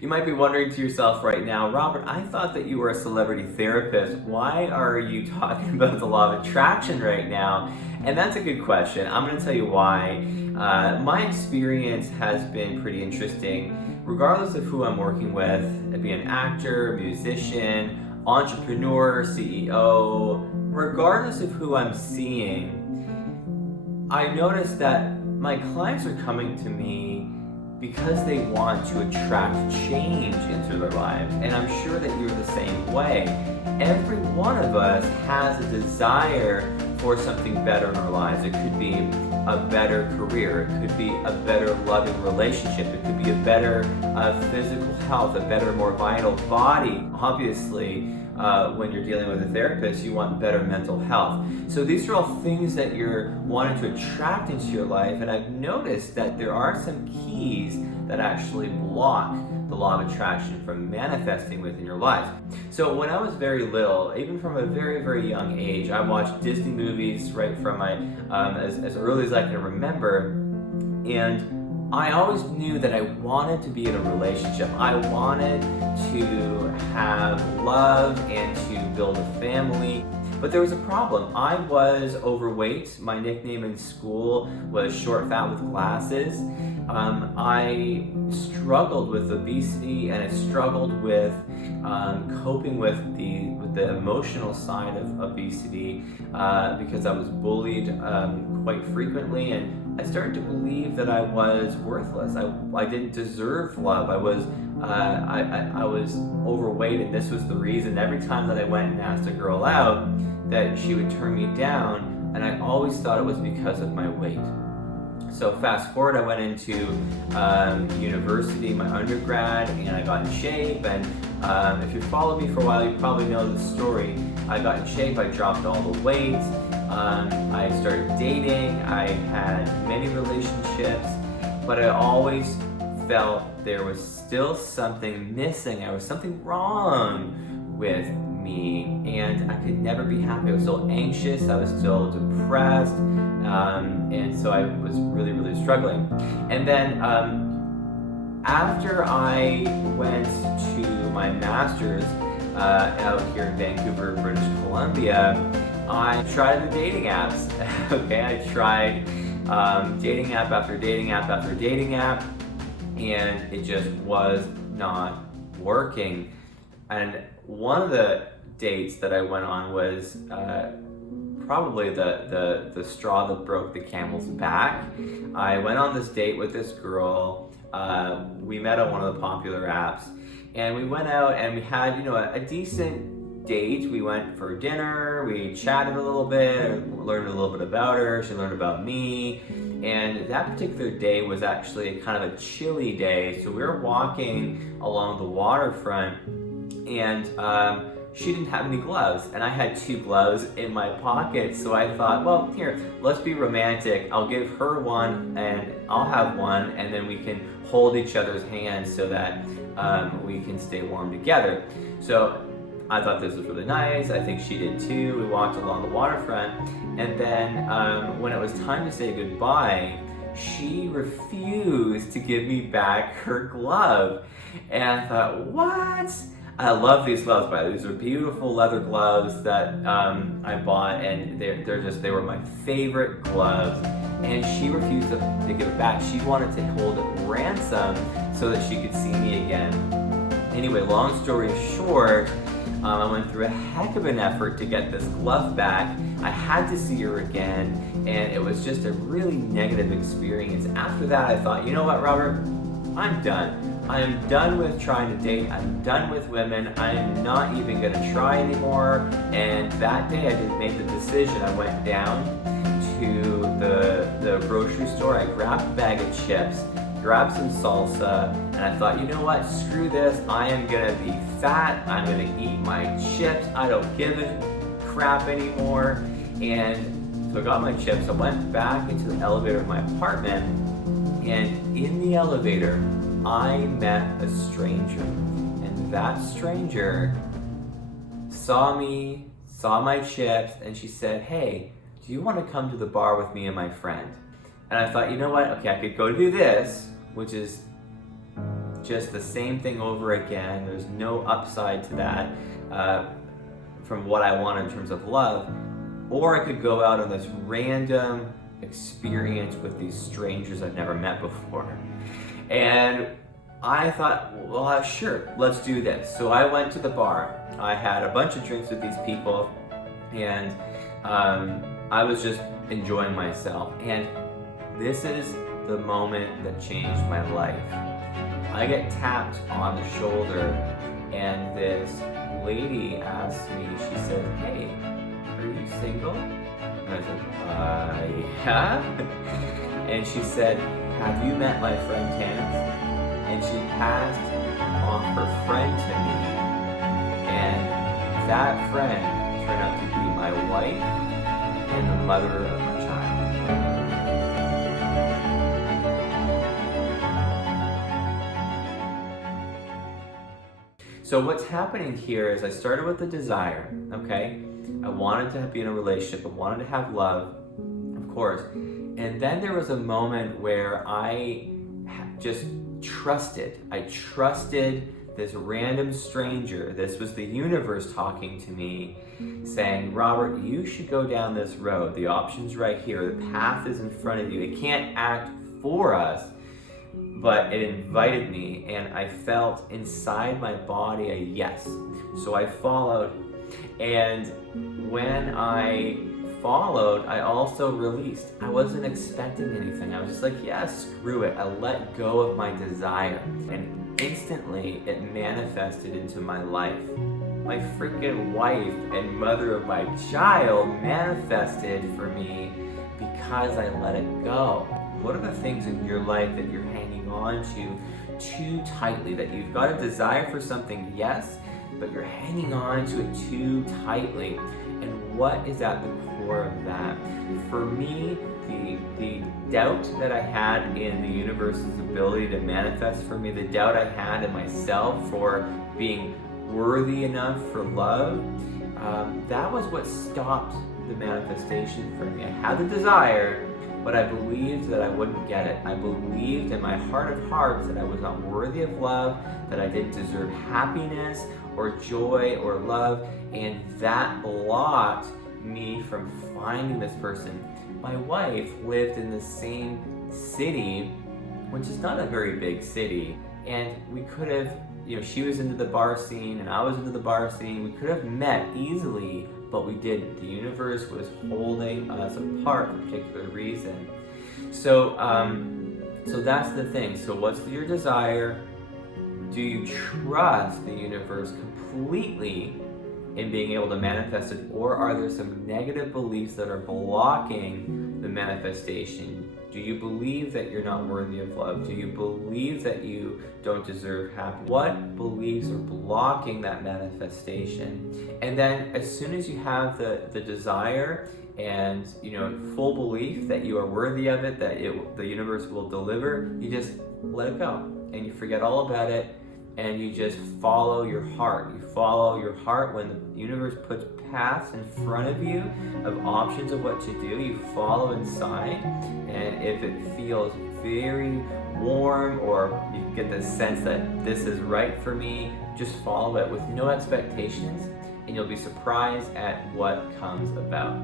You might be wondering to yourself right now, Robert, I thought that you were a celebrity therapist. Why are you talking about the law of attraction right now? And that's a good question. I'm going to tell you why. My experience has been pretty interesting, regardless of who I'm working with, be an actor, musician, entrepreneur, CEO, regardless of who I'm seeing, I noticed that my clients are coming to me because they want to attract change into their lives. And I'm sure that you're the same way. Every one of us has a desire for something better in our lives. It could be a better career, it could be a better loving relationship, it could be a better physical health, a better, more vital body. Obviously, when you're dealing with a therapist, you want better mental health. So these are all things that you're wanting to attract into your life, and I've noticed that there are some keys that actually block the law of attraction from manifesting within your life. So when I was very little, even from a very, very young age, I watched Disney movies right from my as early as I can remember, and I always knew that I wanted to be in a relationship. I wanted to have love and to build a family. But there was a problem. I was overweight. My nickname in school was short, fat with glasses. I struggled with obesity, and I struggled with coping with the emotional side of obesity because I was bullied quite frequently, and I started to believe that I was worthless. I didn't deserve love. I was overweight, and this was the reason. Every time that I went and asked a girl out, that she would turn me down, and I always thought it was because of my weight. So fast forward, I went into university, my undergrad, and I got in shape. And if you followed me for a while, you probably know the story. I got in shape, I dropped all the weight, I started dating, I had many relationships, but I always felt there was still something missing. There was something wrong with me, and I could never be happy. I was still anxious, I was still depressed, and so I was really, really struggling. And then after I went to my master's out here in Vancouver, British Columbia, I tried the dating apps. Okay, I tried dating app after dating app after dating app, and it just was not working. And one of the dates that I went on was probably the straw that broke the camel's back. I went on this date with this girl. We met on one of the popular apps, and we went out and we had, a decent date. We went for dinner, we chatted a little bit, learned a little bit about her, she learned about me. And that particular day was actually kind of a chilly day, so we were walking along the waterfront, and she didn't have any gloves, and I had 2 gloves in my pocket. So I thought, well, here, let's be romantic. I'll give her one and I'll have one, and then we can hold each other's hands so that we can stay warm together. So I thought this was really nice. I think she did too. We walked along the waterfront, and then when it was time to say goodbye, she refused to give me back her glove. And I thought, what? I love these gloves, by the way. These are beautiful leather gloves that I bought, and they were my favorite gloves. And she refused to give it back. She wanted to hold it ransom so that she could see me again. Anyway, long story short, I went through a heck of an effort to get this glove back. I had to see her again, and it was just a really negative experience. After that, I thought, you know what, Robert? I'm done. I am done with trying to date. I'm done with women. I am not even going to try anymore. And that day, I made the decision. I went down to the grocery store. I grabbed a bag of chips, grabbed some salsa, and I thought, you know what? Screw this. I am going to be fat. I'm going to eat my chips. I don't give a crap anymore. And so I got my chips. I went back into the elevator of my apartment, and in the elevator, I met a stranger. And that stranger saw me, saw my chips, and she said, hey, do you want to come to the bar with me and my friend? And I thought, you know what? Okay, I could go do this, which is just the same thing over again. There's no upside to that from what I want in terms of love. Or I could go out on this random experience with these strangers I've never met before. And I thought, well, sure, let's do this. So I went to the bar. I had a bunch of drinks with these people, and I was just enjoying myself. And this is the moment that changed my life. I get tapped on the shoulder, and this lady asked me, she said, "Hey, are you single?" And I said, yeah. And she said, "Have you met my friend Terrence?" And she passed on her friend to me, and that friend turned out to be my wife and the mother of my child. So what's happening here is I started with the desire, okay? I wanted to be in a relationship, I wanted to have love, of course. And then there was a moment where I just trusted. I trusted this random stranger. This was the universe talking to me, saying, "Robert, you should go down this road. The option's right here. The path is in front of you. It can't act for us." But it invited me, and I felt inside my body a yes. So I followed, and when I followed, I also released. I wasn't expecting anything. I was just like, yeah, screw it. I let go of my desire, and instantly it manifested into my life. My freaking wife and mother of my child manifested for me because I let it go. What are the things in your life that you're hanging on to too tightly, that you've got a desire for something, yes, but you're hanging on to it too tightly? And what is at the core of that? For me, the doubt that I had in the universe's ability to manifest for me, the doubt I had in myself for being worthy enough for love, that was what stopped the manifestation for me. I had the desire, but I believed that I wouldn't get it. I believed in my heart of hearts that I was not worthy of love, that I didn't deserve happiness or joy or love, and that blocked me from finding this person. My wife lived in the same city, which is not a very big city, and we could have, she was into the bar scene and I was into the bar scene. We could have met easily, but we didn't. The universe was holding us apart for a particular reason. So that's the thing. So what's your desire? Do you trust the universe completely in being able to manifest it, or are there some negative beliefs that are blocking the manifestation? Do you believe that you're not worthy of love? Do you believe that you don't deserve happiness? What beliefs are blocking that manifestation? And then as soon as you have the desire and full belief that you are worthy of it, that the universe will deliver, you just let it go and you forget all about it, and you just follow your heart. You follow your heart when the universe puts paths in front of you of options of what to do. You follow inside, and if it feels very warm or you get the sense that this is right for me, just follow it with no expectations, and you'll be surprised at what comes about.